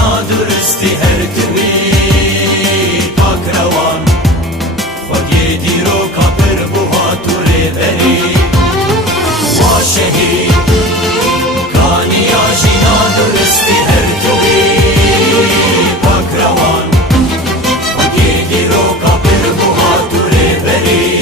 ژینا درستی هر توی پاک روان خودی دیرو کپر بوها تو ریبری و شهید کانیا ژینا درستی هر توی پاک روان خودی دیرو کپر بوها تو ریبری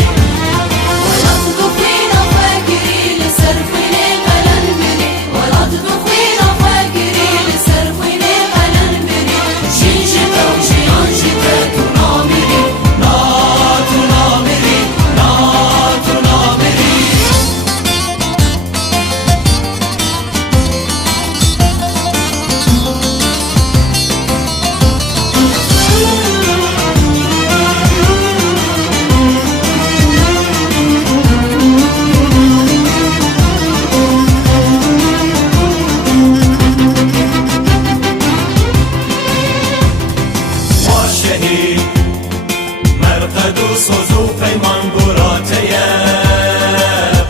مرقد و سوز و پیمان گراتیه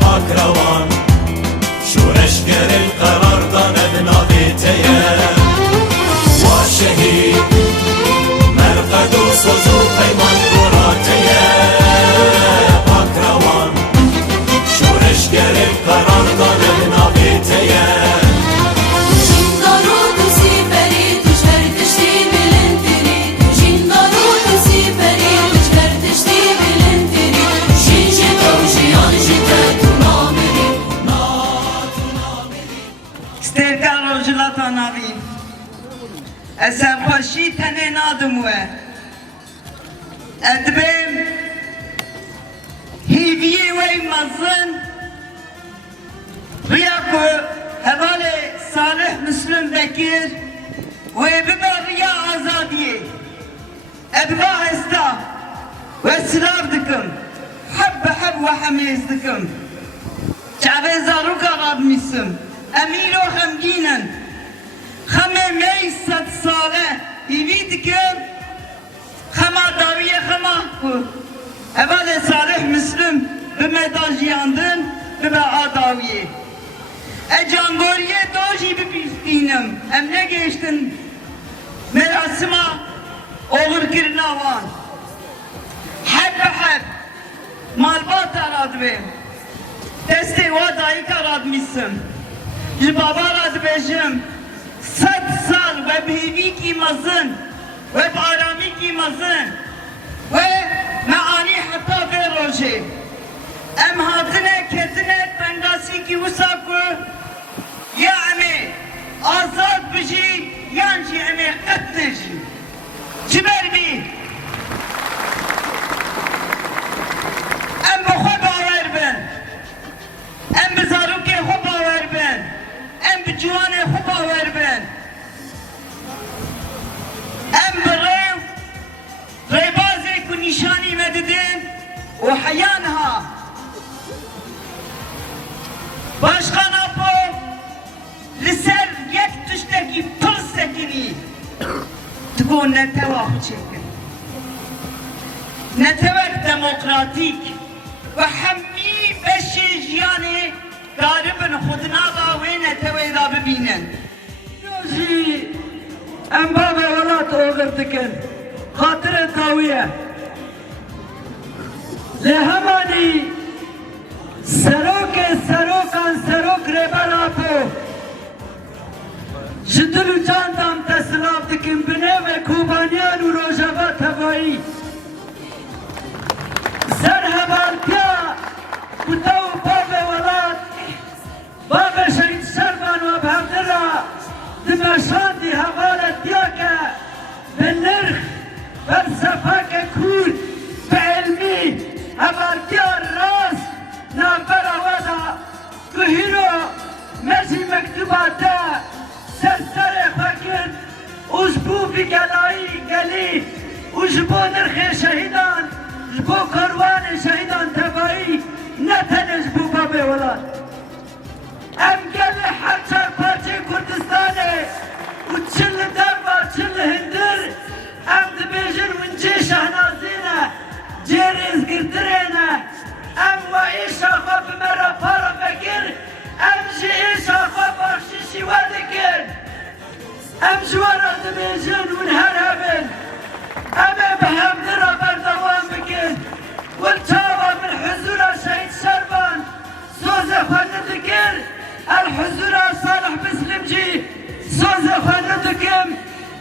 پاک روان شورشگر قرار داند نابیتیه و شهید مرقد و سوز و پیمان گراتیه پاک روان شورشگر قرار داند نابیتیه سرخوشی تنه نادموه ادبیم هیویه وی مزن ریاکو حوال صالح مسلم بکر و ببا ریا آزادیه ادبا استا و سلاف دکم حب و حمیز دکم شعبه زاروکا راد میسم امیر و خمگینن خمه می 100 ساله ایوی دکم خما داویه خما کو اول صالح مسلم به میدان جیاندن به آداویه جانگوریه دوشی بپیستینم ام نگشتن مراسما اوغر کرناوان حب مالبات اراد بیم دسته و دایی کراد میسم جبابا راد بیشم 100 سال و بهیوی کی مزن و بارامی کی مزن و معانی حتی به روشه ام هاتنه کتنه تنگاسی کی وساکو یا امی آزاد بشی یانچی امی قتلشی چی بی ام بخوا باور بن ام بزاروک خو باور بن ام بجوان خو باور بن ام بریو ریبازی کو نشانی مددین و حیانها باشخانا پو لسر یک تشتکی پر سکنی تکون نتواخ چکن نتوک دموکراتیک و همی بشی جیانی داربن خودنا باوی نتوی دا ببینن روزی ام باب ولات اوغر دکن خاطر تاویه لهمانی سروک ریبالا پو جدلو چاندام تسلاف دکن بنه و کوبانیان و روژاوا تبایی سر هبالتیا کتاو باب ولات باب شهید شربان و بهدرا دمشاندی هبالتیا که به نرخ فلسفه که کود به علمی هبالتیا راست نامبر ودا گهیرو مجی مکتوباتا سر فکر اشبو بی گلی اشبو نرخ شهیدان جبو کاروان شهیدان تبایی نتنش بو بابه ولاد ام گل هر چار پارچه کردستانه و چل دربا چل هندر ام دبیجن ونچه شهنازینه جریز گردرینه ام و ایشا خواب مرا پارا بکر ام جی ایشا خواب بخشیشی ودکر ام جوارا دبيجن ونهربن أما بهمدنا بردوان بكن والتاوى من حزورة شهيد شربان سوزة فندكر الحزورة صالح بسلمجي سوزة فندكم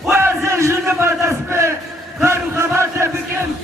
وازل جنبا دسبه خارو خباته بكم